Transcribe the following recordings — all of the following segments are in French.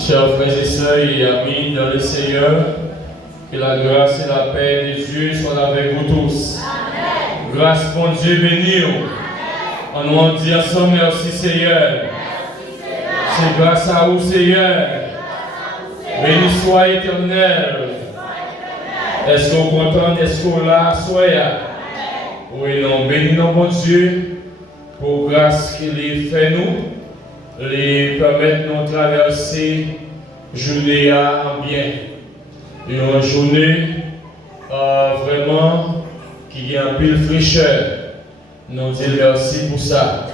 Chers frères et sœurs et amis dans le Seigneur, que la grâce et la paix de Dieu soient avec vous tous. Amen. Grâce bon Dieu béni. On nous dit ensemble merci Seigneur. C'est grâce à vous Seigneur. Béni soit éternel. Est-ce qu'on est content, est-ce qu'on là, soyez. Oui, non, béni non bon Dieu pour grâce qu'il fait nous, les permettre de nous traverser journée en bien. Et une journée vraiment qui a un pile fraîcheur. Nous disons merci pour ça.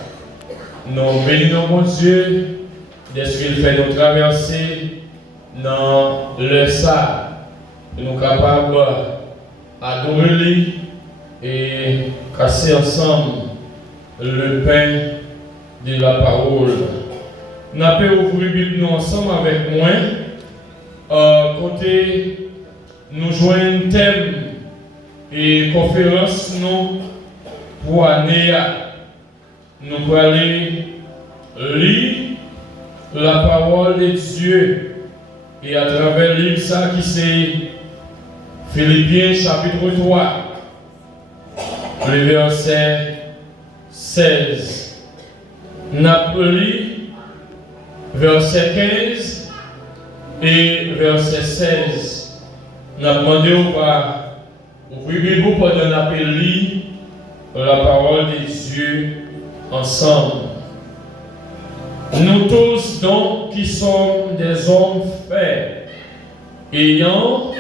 Nous bénissons mon Dieu de ce qu'il fait nous traverser dans le sable. Nous sommes capables d'adorer lui et casser ensemble le pain de la parole. Nous avons ouvert la Bible nous ensemble avec moi. Côté, nous jouons un thème et conférence nous pour l'année. Nous allons aller lire la parole de Dieu et à travers le livre ça qui c'est Philippiens chapitre 3, le verset 16. Nous allons lire verset 15 et verset 16. Nous avons demandé au pas ouvrir la Bible pour nous appeler la parole de Dieu ensemble. Nous tous donc qui sommes des hommes faits, ayant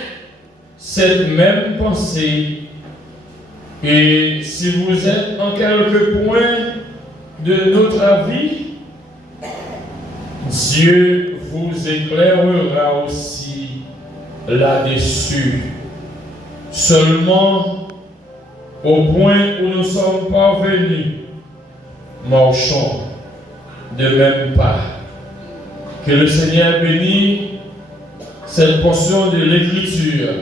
cette même pensée, et si vous êtes en quelque point de notre vie, Dieu vous éclairera aussi là-dessus. Seulement, au point où nous sommes parvenus, marchons de même pas. Que le Seigneur bénisse cette portion de l'Écriture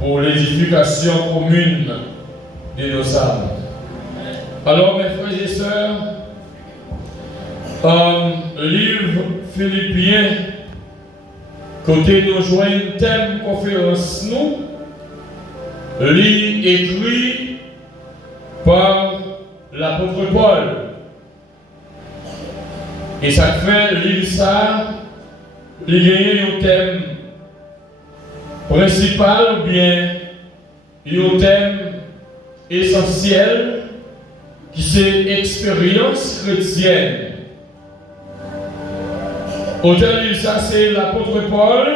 pour l'édification commune de nos âmes. Alors, mes frères et sœurs, livre Philippiens, côté nous joignent thème conférence nous, livre écrit par l'apôtre Paul. Et ça fait livre ça, il y a un thème principal ou bien un thème essentiel qui c'est expérience chrétienne. Auteur de ça, c'est l'apôtre Paul.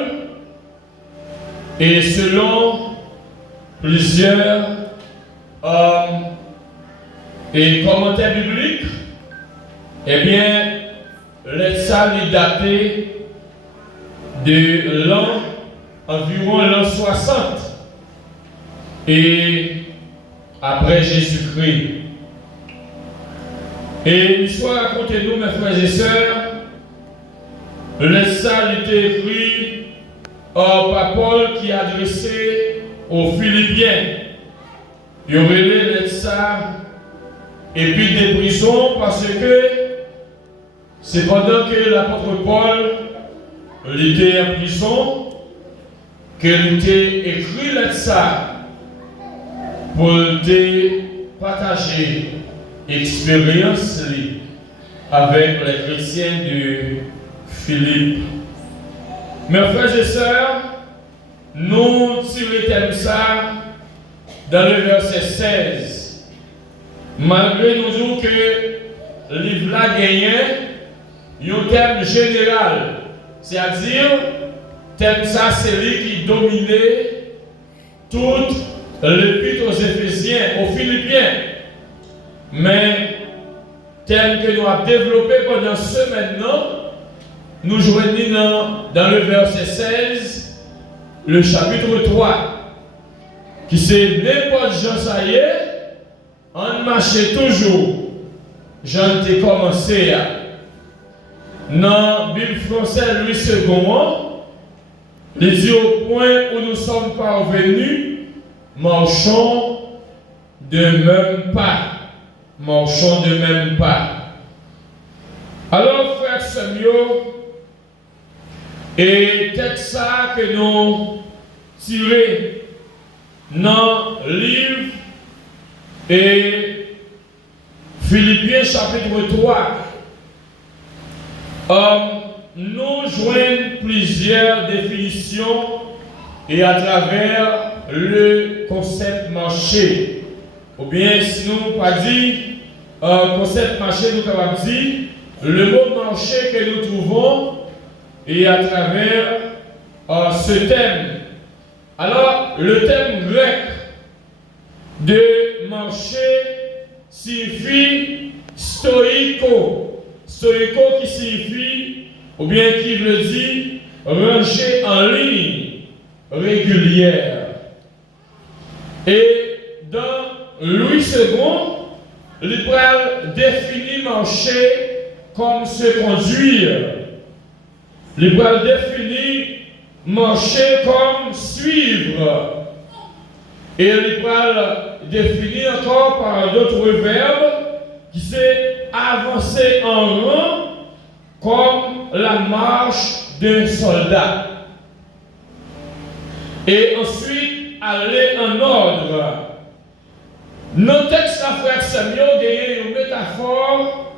Et selon plusieurs commentaires bibliques, eh bien, le psaume est daté de environ l'an 60 et après Jésus-Christ. Et l'histoire racontez-nous, mes frères et sœurs, le psaume était écrit par Paul qui a adressé aux Philippiens. Il y aurait le psaume et puis des prisons parce que c'est pendant que l'apôtre Paul était en prison qu'il était écrit le psaume pour partager l'expérience avec les chrétiens de Philippe. Mes frères et sœurs, nous tirons ça dans le verset 16. Malgré nous disons que le livre là gagnait un thème général, c'est-à-dire thème ça c'est lui qui dominait toute l'épître aux Éphésiens, aux Philippiens. Mais thème que nous avons développé pendant ce maintenant, nous joignons dans le verset 16, le chapitre 3, qui c'est n'importe Jean ça y est, on marchait toujours. Jean t'ai commencé à. Dans la Bible française, Louis II, il dit au point où nous sommes parvenus, marchons de même pas. Marchons de même pas. Alors, frère Samuel, Et texte ça que nous tirons dans le livre et Philippiens chapitre 3. Nous joignons plusieurs définitions et à travers le concept marché. Ou bien sinon pas dit concept marché, nous avons dit le mot marché que nous trouvons et à travers ce thème. Alors, le thème grec de marché signifie stoïko. Stoïko qui signifie, ou bien qui veut dire ranger en ligne régulière. Et dans Louis II, l'Ibral définit marcher comme se conduire. L'Ibral définit marcher comme suivre. Et l'Ibral définit encore par d'autres verbes qui c'est avancer en rang comme la marche d'un soldat. Et ensuite aller en ordre. Nos textes à frère Samuel gagnent une métaphore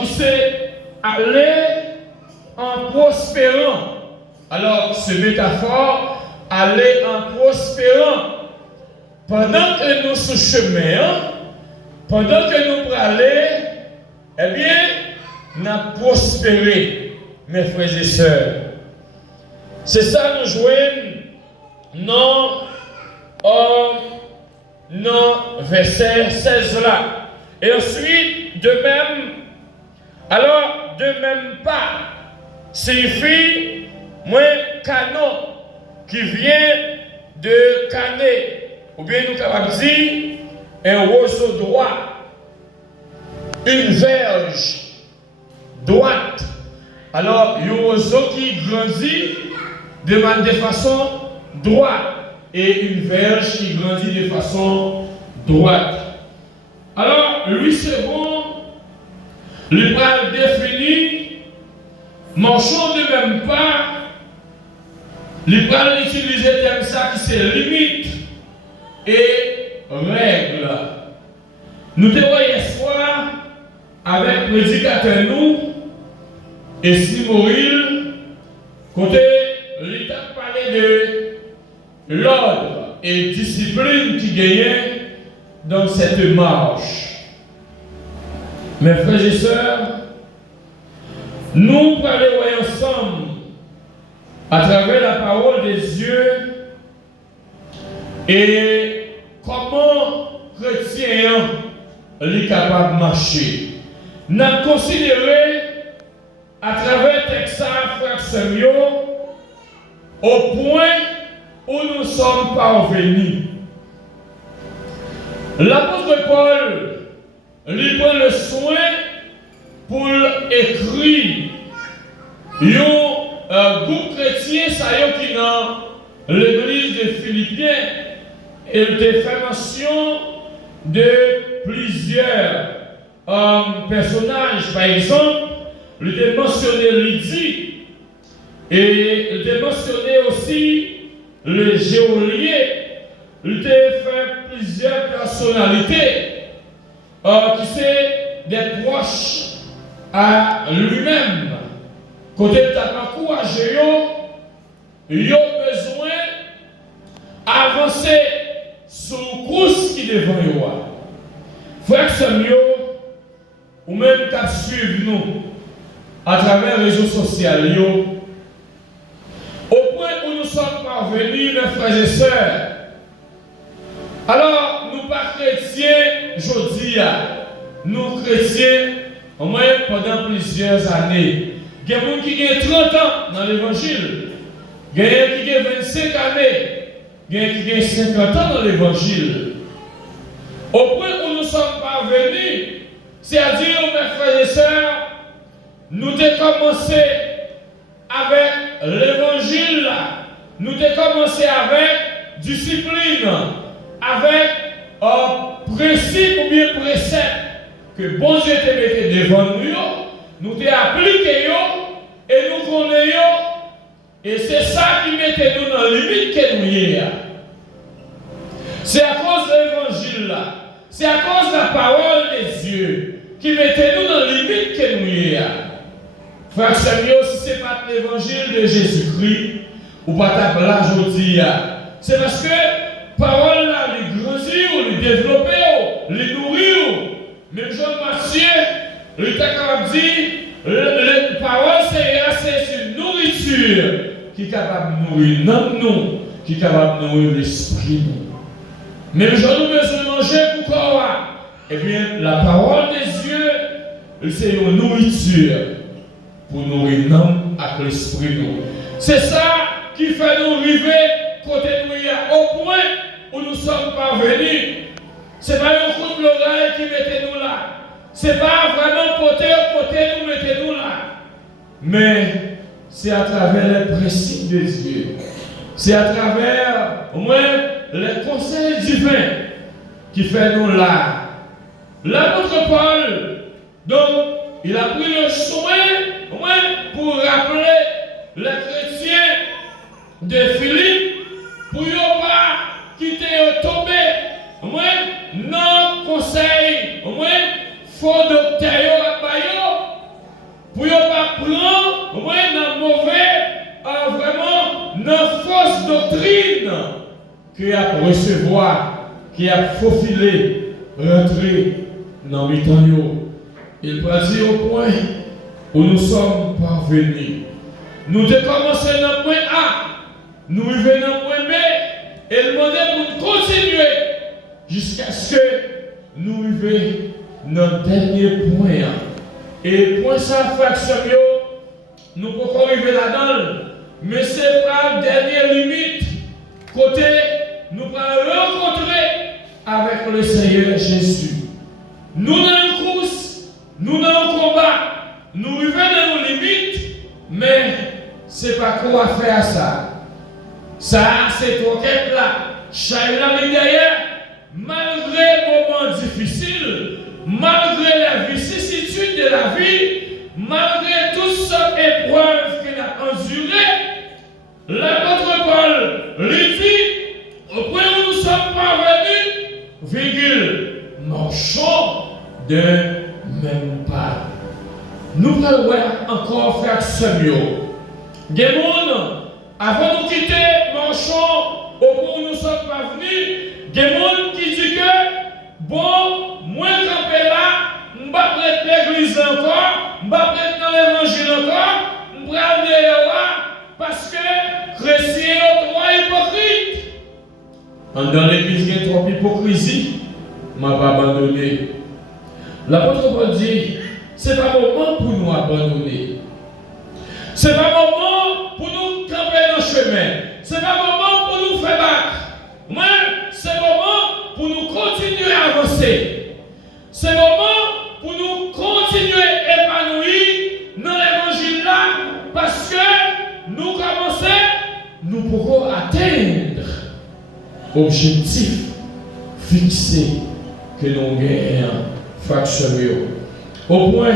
qui c'est aller en prospérant. Alors, cette métaphore, aller en prospérant. Pendant que nous sur chemin, pendant que nous aller, eh bien, nous avons prospéré, mes frères et sœurs. C'est ça nous jouons dans verset 16 là. Et ensuite, de même pas, signifie moins canon qui vient de canet, ou bien nous avons dit un roseau droit, une verge droite. Alors, il y a un roseau qui grandit de façon droite et une verge qui grandit de façon droite. Alors, Louis II, le parle défini, marchons de même pas, le parle utiliser comme ça qui c'est limite et règle. Nous te voyons ce soir avec le prédicateur nous et Simoril, côté l'État parlait de l'ordre et discipline qui gagnait dans cette marche. Mes frères et sœurs, nous parlons ensemble à travers la parole des dieux et comment chrétien est capable de marcher. Nous avons considéré à travers Texas, frère Samuel, au point où nous sommes parvenus. L'apôtre Paul lui prend le soin pour écrire un groupe chrétien qui est dans l'église de Philippiens. Il fait mention de plusieurs personnages. Par exemple, il a mentionné Lydie et il a mentionné aussi le geôlier. Il a fait plusieurs personnalités qui sont des proches à lui-même. Quand il t'a encouragé, il a besoin d'avancer sur le course qui est devant lui. Frère Samuel, ou même qu'à suivre nous à travers les réseaux sociaux, au point où nous sommes parvenus, mes frères et sœurs. Alors, nous pas chrétiens aujourd'hui, nous chrétiens, au moins pendant plusieurs années. Il y a des gens qui ont 30 ans dans l'évangile, il y a des gens qui ont 25 années, il y a des gens qui ont 50 ans dans l'évangile. Au point où nous sommes parvenus, c'est-à-dire, mes frères et sœurs, nous avons commencé avec l'évangile, nous avons commencé avec discipline, avec principe ou bien précepte que bon Dieu te mettait devant nous, nous t'ai appliqué et nous connaissons Et c'est ça qui mettait nous dans la limite que nous y a. C'est à cause de l'évangile là. C'est à cause de la parole des Dieu qui mettait nous dans la limite que nous y a. Frère Samuel, si ce n'est pas l'évangile de Jésus-Christ, ou pas ta là aujourd'hui, c'est parce que parole là, les grandir, les développer, les nourrir. Même Jean Matthieu, le t'a capable de dire, la parole c'est une nourriture qui est capable de nourrir nous, qui est capable de nourrir l'esprit. Même Jean nous besoin de manger pour quoi? Eh bien, la parole des dieux, c'est une nourriture pour nourrir nous avec l'esprit. C'est ça qui fait nous arriver côté nous au point où nous sommes parvenus. Ce n'est pas un coup de l'oreille qui mettez nous là. Ce n'est pas vraiment côté nous mettez nous là. Mais c'est à travers les principes de Dieu. C'est à travers au moins les conseils divins qui fait nous là. L'apôtre Paul, donc, il a pris le soin au moins pour rappeler les chrétiens de Philippe pour ne pas quitter tomber. Au moins, non conseil, au moins, faux docteur pour ne pas prendre, au moins, dans mauvais, vraiment, dans fausse doctrine qui a recevoir, qui a faufilé, rentrer dans le temps. Il va dire au point où nous sommes parvenus. Nous devons commencer dans le point A, nous arrivons dans le point B, et demander pour continuer jusqu'à ce que nous arrivions dans le dernier point. Et point ça, fraction, nous pouvons arriver là-dedans, mais ce n'est pas la dernière limite. Côté, nous allons rencontrer avec le Seigneur Jésus. Nous dans une course, nous dans un combat, nous arrivons dans nos limites, mais ce n'est pas quoi faire ça. Ça, c'est trop là. Chacun derrière, malgré les moments difficiles, malgré les vicissitudes de la vie, malgré toutes sortes d'épreuves qu'il a endurées, l'apôtre Paul lui dit, au point où nous sommes parvenus, virgule, marchons de même pas. Nous allons encore faire Samuel. Des gens, avant de quitter, marchons au point où nous sommes parvenus, des gens qui disent que, bon, moi camper là, je ne vais pas prêter l'église encore, je ne vais pas prêter dans l'évangile encore, je vais aller là, parce que chrétien est trop hypocrite. Dans l'église, il y a trop d'hypocrisie. Je ne vais pas abandonner. L'apôtre Paul dit, ce n'est pas le moment pour nous abandonner. Ce n'est pas le moment pour nous camper dans le chemin. Ce n'est pas le moment pour nous faire battre. Mais c'est le moment pour nous continuer à avancer. C'est le moment pour nous continuer à épanouir dans l'évangile là. Parce que nous commençons, nous pourrons atteindre l'objectif fixé que nous gagnons. Au point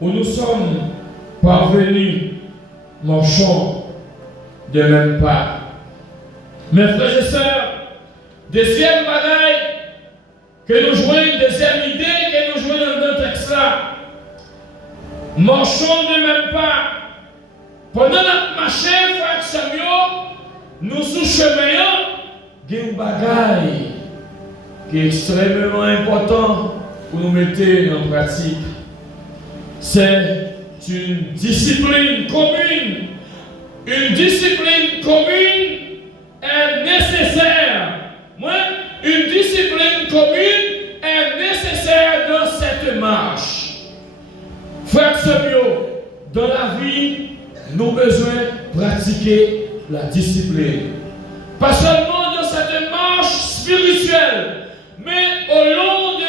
où nous sommes parvenus, marchons de même pas. Mes frères et sœurs, deuxième bagaille que nous jouons, deuxième idée que nous jouons dans le texte là, marchons de même pas. Pendant notre marché, frère Samuel, nous sous-cheminons des bagailles qui est extrêmement important pour nous mettre en pratique. C'est une discipline commune. Une discipline commune est nécessaire. Moi, une discipline commune est nécessaire dans cette marche. Frère Samuel, dans la vie, nous avons besoin de pratiquer la discipline. Pas seulement dans cette marche spirituelle, mais au long de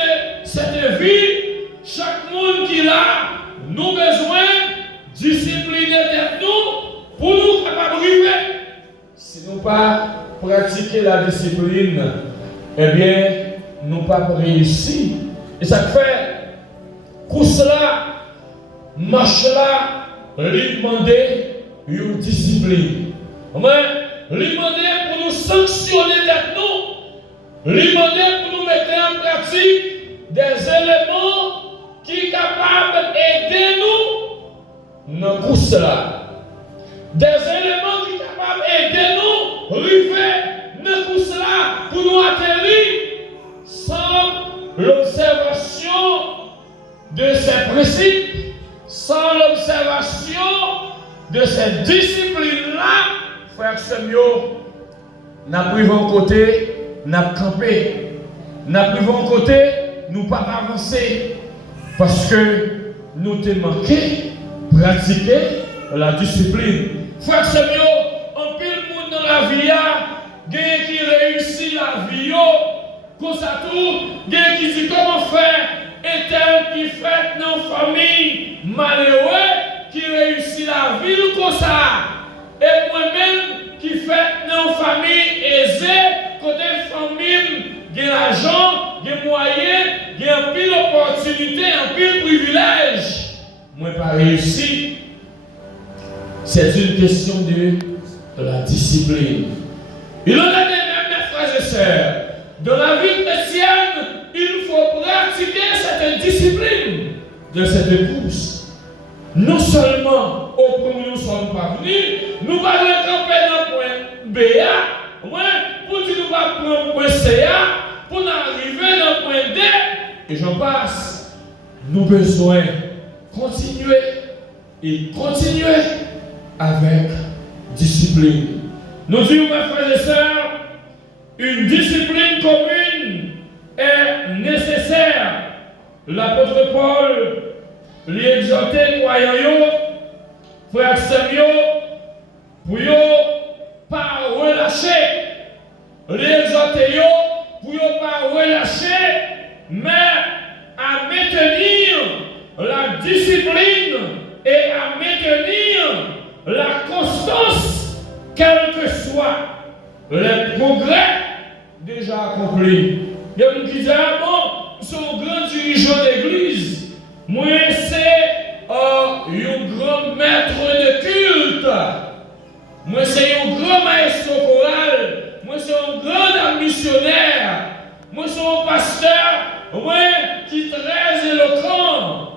cette vie, chaque monde qui l'a, nous avons besoin de discipliner nous pour nous capables d'arriver. Si nous pas pratiquer la discipline, eh bien, nous pas réussir. Et ça fait, course là, marche là, lui demander une discipline. Lui demander pour nous sanctionner nous, lui demander pour nous mettre en pratique des éléments qui sont capables d'aider nous dans tout cela. Des éléments qui sont capables d'aider nous, arriver dans tout cela pour nous atterrir sans l'observation de ces principes, sans l'observation de ces disciplines-là. Frère Samuel, n'a pris un côté, n'a campé. N'a pris un côté, nous pas avancer. Parce que nous te manqué pratiquer la discipline. Frère Samuel, en pile monde dans la vie, il y a qui réussit la vie, comme ça tout, il y a qui dit comment faire, et tel qui fait dans la famille malheureux, qui réussit la vie comme ça. Et moi-même qui fait dans une famille aisée, côté famille, j'ai l'argent, j'ai moyens, j'ai un pile d'opportunités, un pile de privilèges. Moi, pas réussi. C'est une question de la discipline. Il en a des mêmes, mes frères et sœurs. Dans la vie chrétienne, il faut pratiquer cette discipline de cette course. Non seulement au point où nous sommes parvenus, nous allons camper dans le point BA, pour dire nous allons prendre le point CA, pour arriver dans le point D, et j'en passe. Nous avons besoin de continuer et continuer avec discipline. Nous disons, mes frères et sœurs, une discipline commune est nécessaire. L'apôtre Paul lui exhorter croyants, frère Samuel, pour ne pas relâcher. Lui exhorter pour ne pas relâcher, mais à maintenir la discipline et à maintenir la constance, quel que soit les progrès déjà accomplis. Il y a qui disent, ah bon, son grand dirigeant d'église. Moi, c'est un grand maître de culte. Moi, c'est un grand maestro choral. Moi, c'est un grand missionnaire. Moi, c'est un pasteur qui est très éloquent.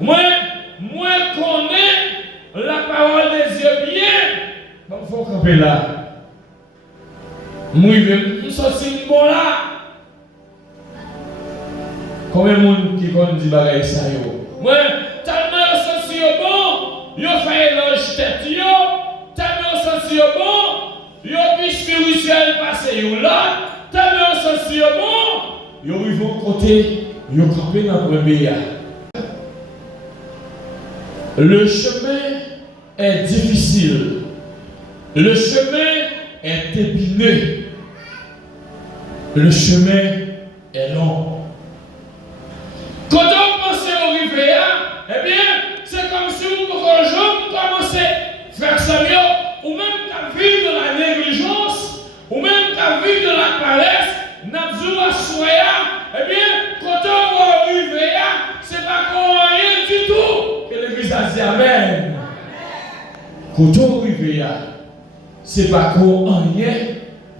Moi, connais la parole des Dieu bien. Donc, il faut camper là. Moi, je suis bon là. Combien de monde qui connaît du bagage ça yo? Moi, tellement senti bon, yo fait éloge tête yo, tellement senti bon, yo puis spirituel passé yo là, tellement senti bon, yo arrivé au côté, yo campé dans le premier. Le chemin est difficile. Le chemin est épineux. Le chemin est long. Quand on pense au Rivière, eh bien, c'est comme si vous commencez à faire Samuel, ou même qu'à vivre de la négligence, ou même qu'à vivre de la paresse, Nabzoua Soya, eh bien, quand on voit au Rivière, c'est pas qu'on rien du tout. Que l'église a dit Amen. Quand on Rivière, c'est pas qu'on rien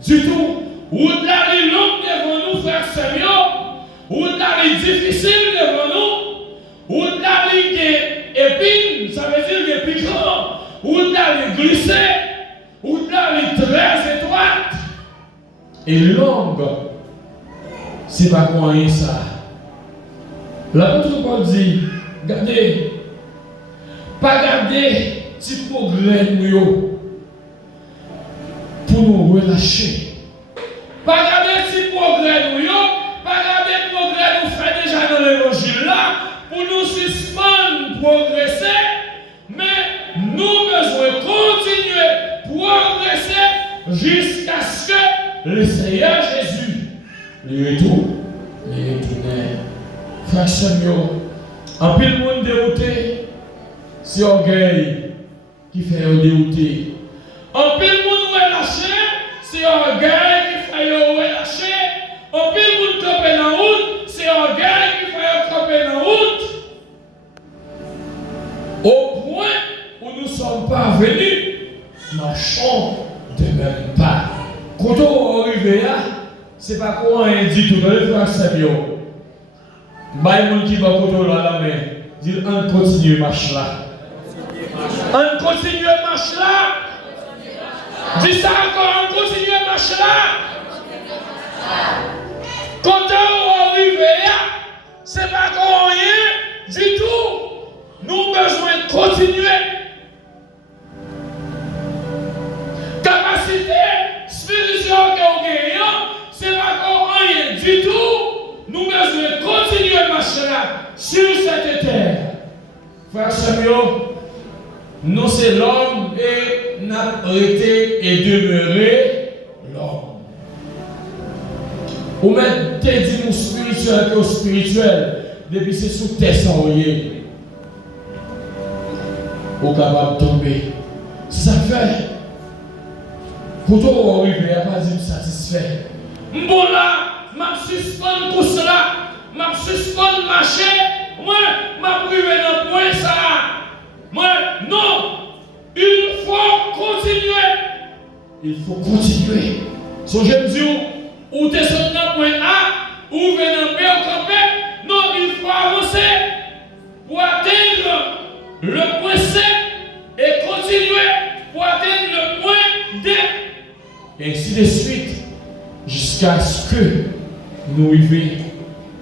du tout. Ou de la longue devant nous, frère Samuel. Ou d'aller difficile devant nous, ou d'aller épine, ça veut dire des piquants, ou d'aller glisser, ou d'aller très étroite. Et longue, c'est pas quoi ça. L'apôtre Paul dit, regardez, pas garder petit progrès nous pour nous relâcher. Pas garder petit progrès nous. Nous fait déjà dans l'évangile là pour nous suspendre, progresser, mais nous besoin continuer, progresser jusqu'à ce que le Seigneur Jésus les retourne. Frère Samuel, en pile monde dérouté, c'est orgueil qui fait dérouter. En pile monde relâché, c'est orgueil qui fait relâcher. En pile monde camper dans la route, c'est orgueil qui fait camper dans la route. Au point où nous sommes parvenus marchons de même pas. Quand on arrive là, ce n'est pas quoi on dit tout le frère Samuel. Les gens qui vont côté là, mais dit on continue marche là. On continue marche là. Dis ça encore, on continue marche là. Quand on arrive là, ce n'est pas quoi rien du tout. Nous avons besoin de continuer. Capacité spirituelle que nous gagnons, ce n'est pas encore rien du tout. Nous avons besoin de continuer à marcher là, sur cette terre. Frère Samuel, nous c'est l'homme et nous avons été et demeuré l'homme. Ou même t'es dit nous spirituel que spirituel, depuis c'est sous terre sans rien. Ou capable de tomber. Ça fait. Quand on arrive, il n'y a pas de satisfait. Bon là, je suspends pour cela, je suspends marcher, moi, je privé dans le point ça. Moi, non, il faut continuer. Il faut continuer. So, je me dis, ou tu es sorti dans le point A, ou tu es dans le B au campé, non, il faut avancer pour atteindre le point C et continuer pour atteindre le point D. Et ainsi de suite, jusqu'à ce que nous arrivions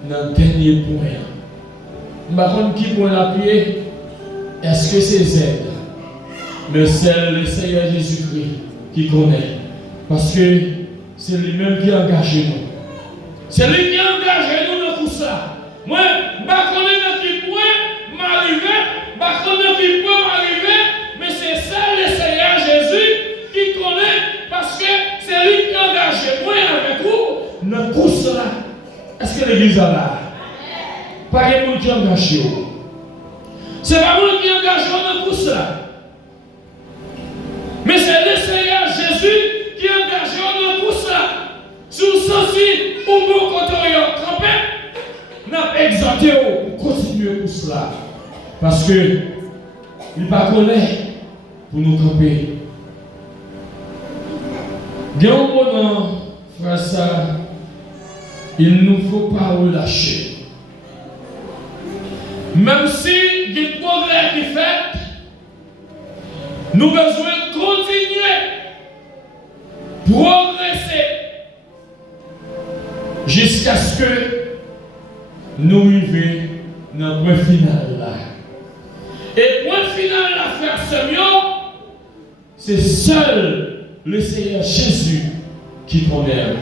dans le dernier point. Je ne sais pas qui point l'appuyer. Est-ce que c'est Z? Mais c'est le Seigneur Jésus-Christ qui connaît. Parce que c'est lui-même qui a engagé nous. C'est lui qui a engagé nous dans tout ça. Moi, je ne sais pas dans qui point m'arriver, je ne sais pas dans qui point m'arriver, mais c'est ça le Seigneur Jésus qui connaît. Parce que c'est lui qui a engagé moi avec vous dans tout cela. Est-ce que l'église est là? Pas de monde qui a engagé. C'est pas moi qui a engagé dans tout cela. Mais c'est le Seigneur Jésus qui a engagé dans tout cela. Si vous sentez ou vous continuez à camper, nous avons exhorté pour continuer pour cela. Parce que il ne pas connaît pour nous camper. Bien au moment, frère, ça, il ne nous faut pas relâcher. Même si il y a des progrès qui fait, nous avons besoin de continuer, progresser, jusqu'à ce que nous arrivions dans le point final là. Et le point final là, frère Samuel, c'est seul le Seigneur Jésus qui connaît.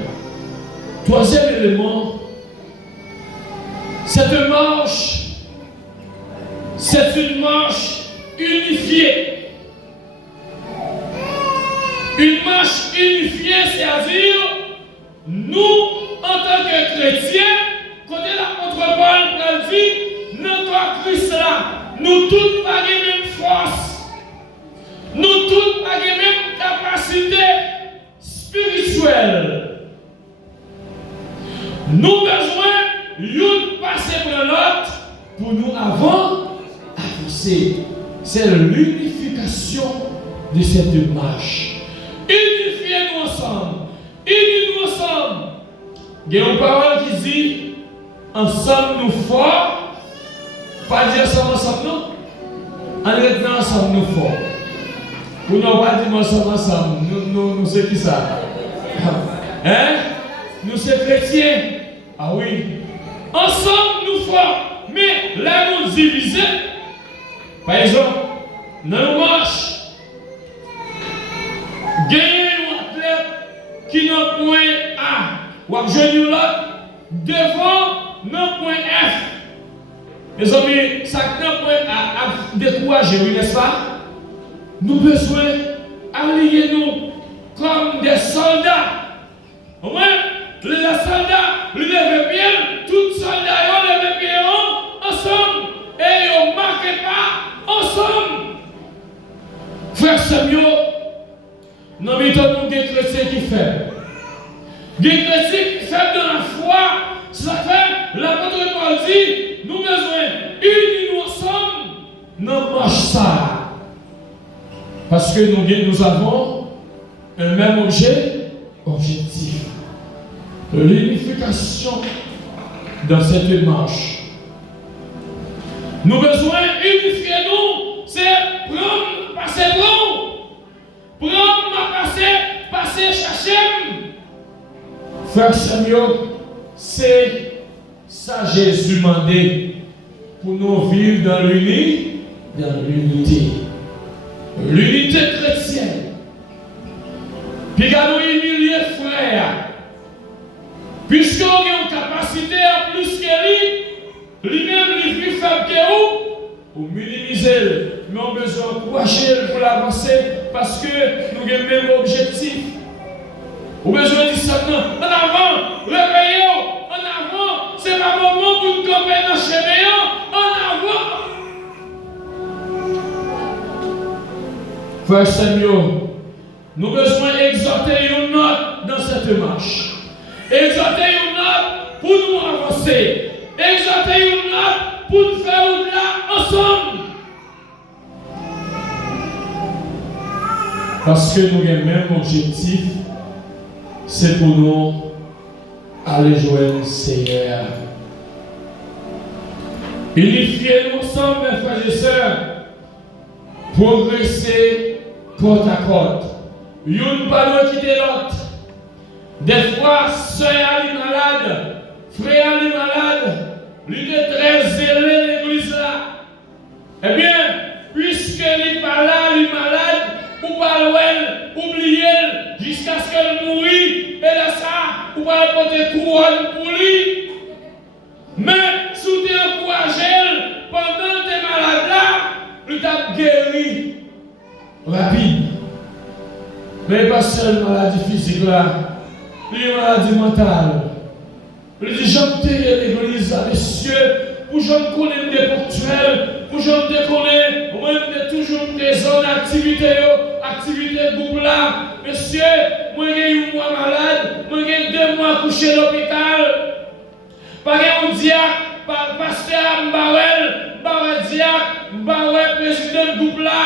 Troisième élément, cette marche, c'est une marche unifiée. Une marche unifiée, c'est-à-dire, nous, en tant que chrétiens, côté l'apôtre Paul dit, notre Christ là, nous tous pas les mêmes forces, nous tous pas les mêmes capacités spirituelles. Nous besoin d'une passer pour l'autre pour nous avancer. C'est l'unification de cette marche. Unifiez-nous ensemble. Unis-nous ensemble. Il y a une parole qui dit ensemble nous forts. Pas dire ensemble, non? En retenant ensemble nous forts. Vous n'avez pas dit ensemble. Nous c'est qui ça? Hein? Nous sommes chrétiens. Ah oui. Ensemble nous forts. Mais là nous divisons. Par exemple, dans nos marches, gagner un athlète qui n'a point A. Ou à jeune l'autre devant notre point F. Mes amis, ça n'a point à décourager, n'est-ce pas? Nous besoin allier nous comme des soldats. Au moins, les soldats levez bien, tous soldats levez bien ensemble et ils ne marquent pas ensemble. Frère Samuel, nous mettons des chrétiens qui faibles. Des chrétiens qui faibles dans la foi, ça fait l'apôtre Paul dit, nous besoin unis nous ensemble, nous marche ça. Parce que nous avons un même objectif. L'unification dans cette marche. Nous avons besoin d'unifier nous, c'est prendre, passer bon. Prendre, passer, chercher. Frère Samuel, c'est ça Jésus demandé pour nous vivre dans l'unité. L'unité chrétienne. Puis nous humilier frère. Puisqu'on a une capacité à plus que lui-même il est plus faible que vous, pour minimiser, mais on a besoin d'encourager pour l'avancer parce que nous avons le même objectif. On a besoin de dire ça en avant, réveillez-vous, en avant, c'est pas le moment pour nous camper dans le chemin, en avant. Frère Samuel, nous avons besoin d'exhorter une note dans cette marche. Exhorter une note pour nous avancer. Exhorter une note pour nous faire au-delà ensemble. Parce que nous avons le même objectif, c'est pour nous aller joindre le Seigneur. Unifiez-nous ensemble, mes frères et sœurs, progresser côte à côte. Une pas doit quitter l'autre. Des fois, sœur est malade, frère est malade, lui est très zélé l'église là. Eh bien, puisque il n'est pas là, il est malade, ou pas loin, oubliez jusqu'à ce qu'elle mourit, et là ça, ou pas porter couronne pour lui. Mais si tu es encouragé, pendant que tu es malade là, il t'a guéri rapide. Mais pas seulement maladie physique là. Les maladies mentales. Les gens qui l'église à messieurs, pour gens qui connaissent des ponctuels, pour gens qui connaissent, on a toujours des zones d'activité, activité groupe là. Messieurs, moi j'ai 1 mois malade, moi j'ai 2 mois couché à l'hôpital. Par exemple, diacre, pasteur Mbawel, diacre, Mbawel, président du groupe là.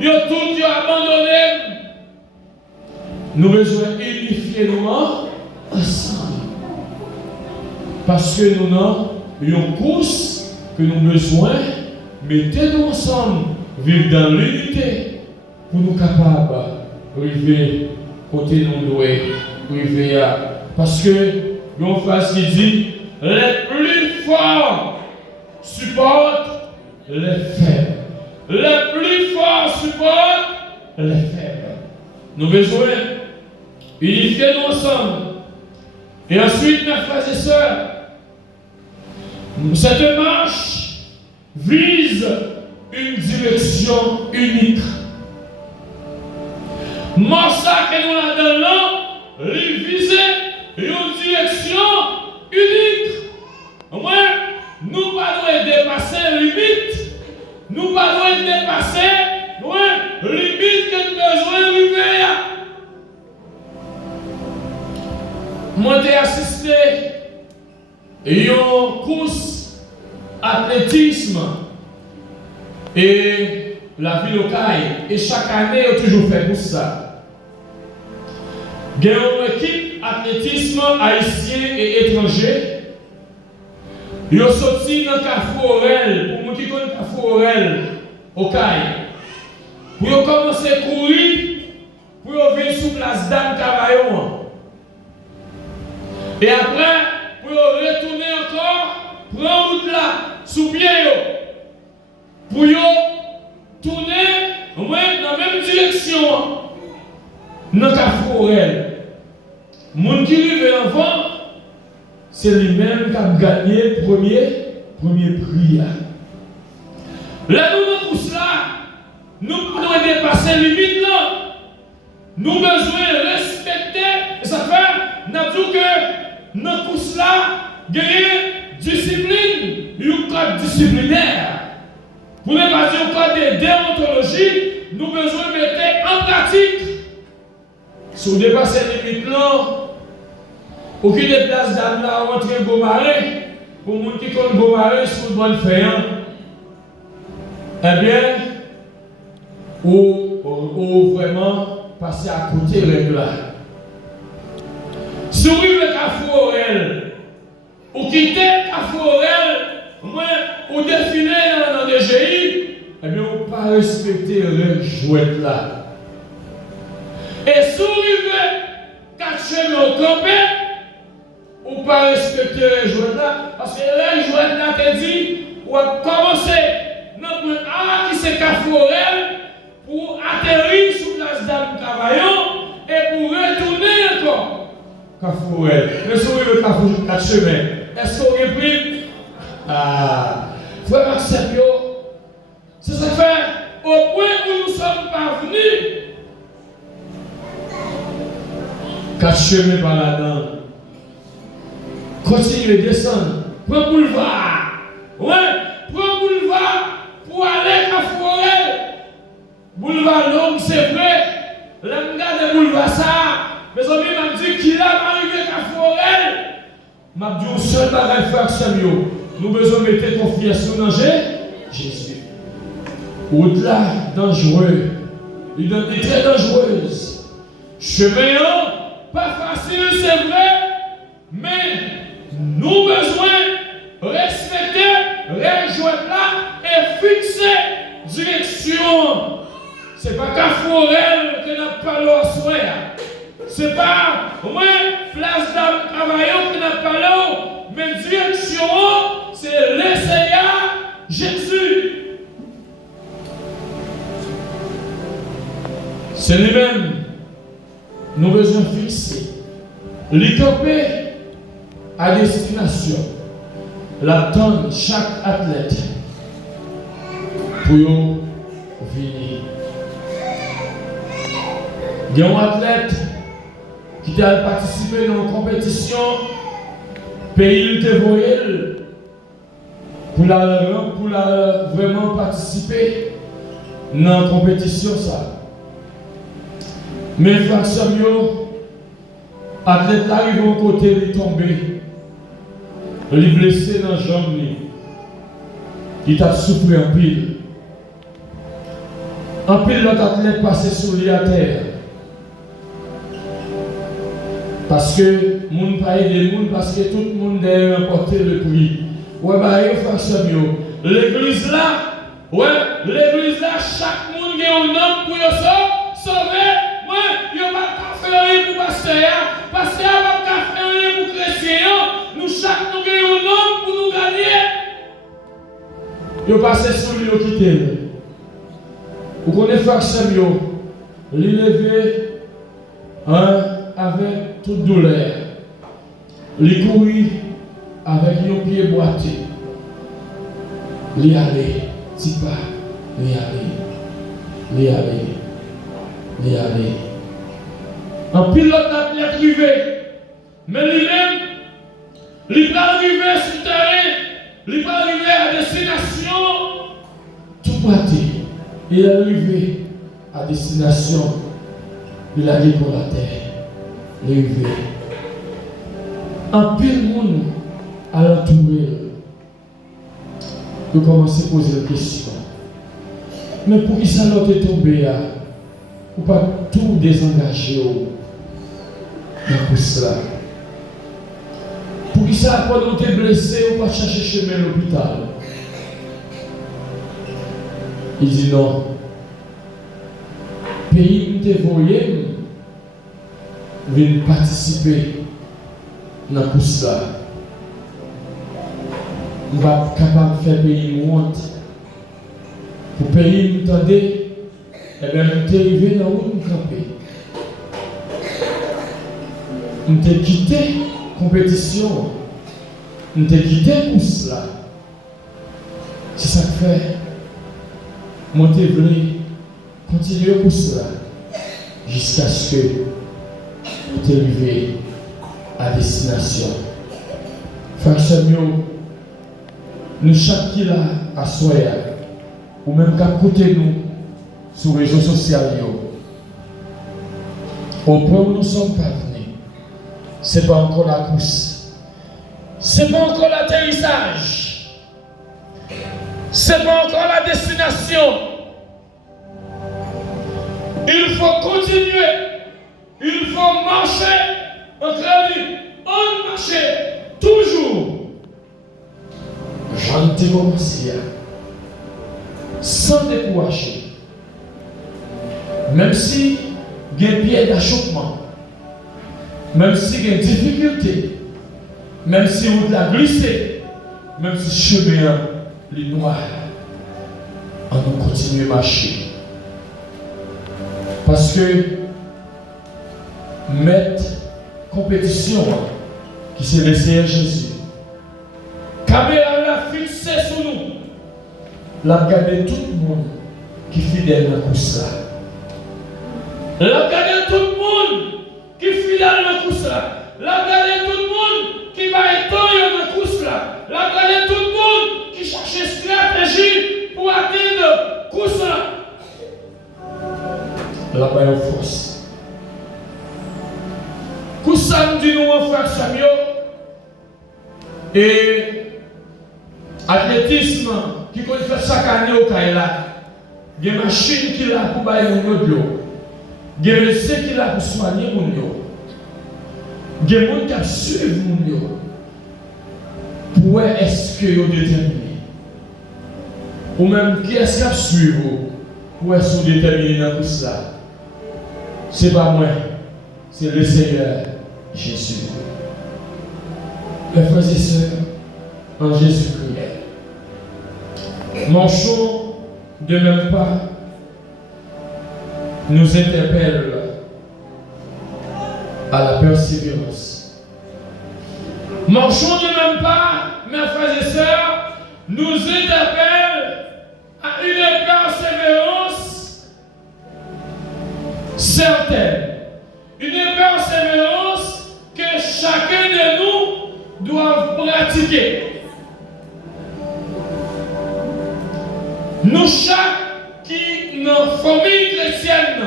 Ils ont tout abandonné. Nous devons unifier nous ensemble. Parce que nous avons une course que nous avons besoin, mettez-nous ensemble, vivre dans l'unité pour nous capables d'arriver côté nous doit arriver à. Parce que il y a une phrase qui dit les plus forts supportent les faibles. Les plus forts supportent les faibles. Nous avons besoin unifiez-nous ensemble. Et ensuite, mes frères et sœurs, cette marche vise une direction unique. Marche que nous la donnons, vise une direction unique. Moi, nous ne devons dépasser les limites. Nous ne devons dépasser les limites que nous devons arriver à. Moi, j'ai assisté à une course athlétisme et la ville locale. Et chaque année, on a toujours fait pour ça. Il y a une équipe athlétisme haïtien et étranger. Ils ont sorti dans le Carrefour, pour moi qui connais le Carrefour au Caille. Pour commencer à courir, pour venir sur place d'Anne Cavaillon. Et après, pour retourner encore, prendre route là, sous pied, pour tourner dans la même direction, dans le Carrefour. Le monde qui arrive avant, c'est lui-même qui a gagné le premier prix. Là, nous avons cela, nous devons dépasser les limites là. Nous avons besoin de respecter, et ça fait, nous avons dit que notre course là, gagner discipline, un code disciplinaire. Pour ne pas dire un code de déontologie, nous avons besoin de mettre en pratique. Si vous dépassez les limites là, aucune des places d'âme là, rentrer Gomaré, pour les gens qui connaissent Gomaré, c'est une bonne faire. Eh bien, ou vraiment passer à côté de règle là. Si vous avez Caforel, ou quitter Caforel, ou défiler dans le DGI, eh bien, vous ne pas respecter les jouets là. Et si vous avez 4 chemins au campé, ou pas respecter les jouets là, parce que les jouets là te dit, ou commencer notre point A qui c'est Caforel pour atterrir sous place d'Anne Cavaillon et pour retourner encore. Caforel. Mais si vous avez 4 chemins, est-ce que vous avez pris? Frère Maxime, c'est ça fait au point où nous sommes parvenus. 4 chemins par là-dedans. Continuez, descendre. Prends boulevard. Ouais, prends boulevard pour aller à Forêt. Boulevard long, c'est vrai. L'homme de boulevard ça. Mes amis m'ont dit qu'il a arrivé à Forêt. M'a dit au seul bagage frère Samuel. Nous besoin de mettre confiance dans Jésus. Au-delà, dangereux. L'identité très dangereuse. Chemin, pas facile, c'est vrai. Mais nous besoin respecter, rejoindre là et fixer direction. C'est pas qu'à Forêt que n'a pas l'eau à soir. C'est pas place d'Anne Cavaillon qui n'a pas l'eau, mais direction, c'est le Seigneur Jésus. C'est lui-même. Nous besoin fixer. Les camper à destination. L'attendre chaque athlète pour venir. Il y a un athlète qui a participé dans une compétition, pays te voyé pour la vraiment participer dans la compétition ça. Mais frère Samuel, l'athlète arrive au côté, il est tombé, il est blessé dans la jambe, il a souffert en pile. En pile, l'autre athlète passé sur lui à terre. Parce que le monde n'a pas aidé le monde, parce que tout le monde a remporté le prix. Ouais, bah, frère Samuel, l'église là, chaque monde a un homme pour sauver. Ouais, il n'y a pas de faire pour pasteur, pasteur n'a pas faire pour chrétien. Nous, chaque nous avons un homme pour nous gagner. Il passé sur lui, il quitté. Vous connaissez frère Samuel, il levé avec toute douleur. Il courir avec un pied boité. Il allait, petit pas, il allait. Un pilote n'a pas arrivé, mais lui-même, il va arriver sur le terrain, il va arriver à destination, tout boité. Il est arrivé à destination, il a dit pour la terre, il est arrivé. Un pile monde à l'entourer, il commence à poser la question. Mais pour qui ça l'autre est tombé là? Ou pas tout désengager dans cela? Pour qui ça quand on est blessé ou pas chercher chemin à l'hôpital? Il dit non. Pays où tu es voyé, vient participer dans tout cela. On va être capable de faire pays honte. Pour pays où tu es, eh bien, on est arrivé dans où nous camper. On t'a quitté la compétition. On t'a quitté pour cela. C'est ça que fait. Moi, je voulais continuer pour cela. Jusqu'à ce que tu arrives à destination. Frère Samuel, nous chaque qui là à soya, ou même qu'à côté nous, sur les réseaux sociaux, au point où nous sommes parvenus, ce n'est pas encore la course, ce n'est pas encore l'atterrissage, ce n'est pas encore la destination. Il faut continuer. Il faut marcher. Entre lui, on marche toujours. J'en ai commencé sans décourager. Même si il y a un pied d'achoppement, même si il y a une difficulté, même si vous la glissé, même si le chemin est noir, on va continuer à marcher. Parce que mettre compétition, qui c'est le Seigneur Jésus, caméra l'a fixé sur nous, l'a regardé tout le monde qui est fidèle dans la course là. L'a regardé tout le monde qui est fidèle dans la course là. L'a regardé tout le monde qui va être dans la course là. L'a regardé tout le monde qui cherche stratégie pour atteindre la course là. La baille force. Course nous dit nous en frère Samuel et athlétisme qui qu'on fait chaque année au Kaila. Il y a des machines qui là pour bailler de l'eau. Il y a des médecins qui là pour soigner mon yo. Il y a des gens qui suivent mon yo. Pour est-ce que vous déterminé? Ou même qui est-ce qui suit vous? Pour est-ce que vous déterminé dans tout ça? Ce n'est pas moi, c'est le Seigneur Jésus. Mes frères et sœurs, en Jésus-Christ, marchons de même pas nous interpelle à la persévérance. Marchons de même pas, mes frères et sœurs, nous interpelle à une persévérance certaine. Une persévérance que chacun de nous doit pratiquer. Nous chaque qui dans la famille chrétienne,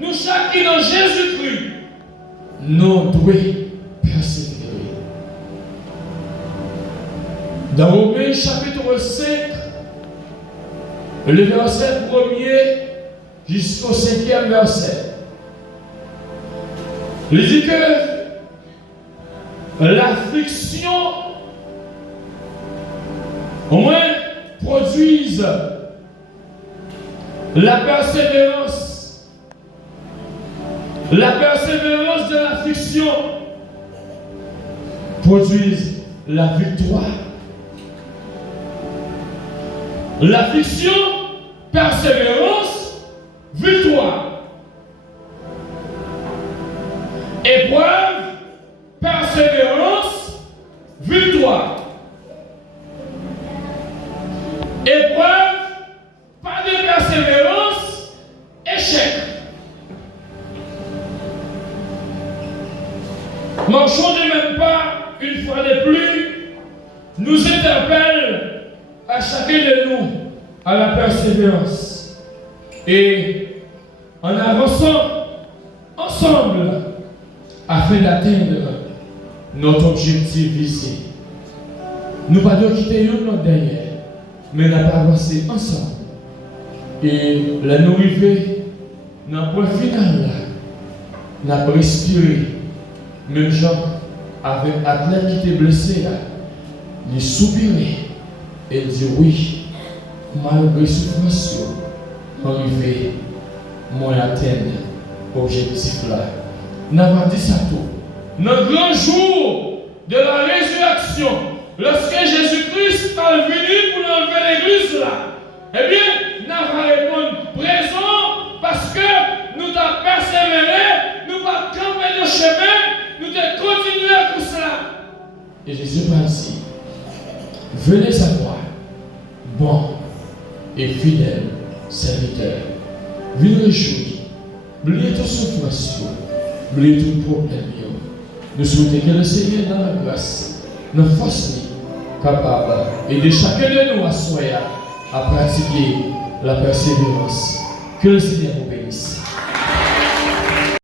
nous chaque qui dans Jésus-Christ, nous devons persévérer. Dans Romains chapitre 5, le verset 1er jusqu'au 5e verset, il dit que l'affliction au moins produise la persévérance. La persévérance de l'affliction produise la victoire. L'affliction, persévérance, victoire. Épreuve, persévérance, victoire. Épreuve, pas de persévérance, échec. Marchons de même pas, une fois de plus, nous interpelle à chacun de nous à la persévérance. Et en avançant ensemble afin d'atteindre notre objectif visé. Nous ne pouvons pas quitter notre derrière, mais nous avons avancé ensemble. Et la nous arriver dans le point final, nous avons respiré. Même genre avec l'athlète qui était blessé, il soupirait et dit oui, malgré souffrance, arrivé, moi atteindre l'objectif là. Nous avons dit ça tout. Dans le grand jour de la résurrection, lorsque Jésus-Christ est venu pour enlever l'église là, eh bien, nous avons répondu présent parce que nous avons persévéré, nous avons campé le chemin, nous avons continué à tout cela. Et Jésus m'a dit, venez savoir, bon et fidèle serviteur, venez réjouir, oubliez toute souffrance, oubliez tout problème. Nous souhaitons que le Seigneur, dans la grâce, nous force capable et de chacun de nous à pratiquer la persévérance. Que le Seigneur vous bénisse.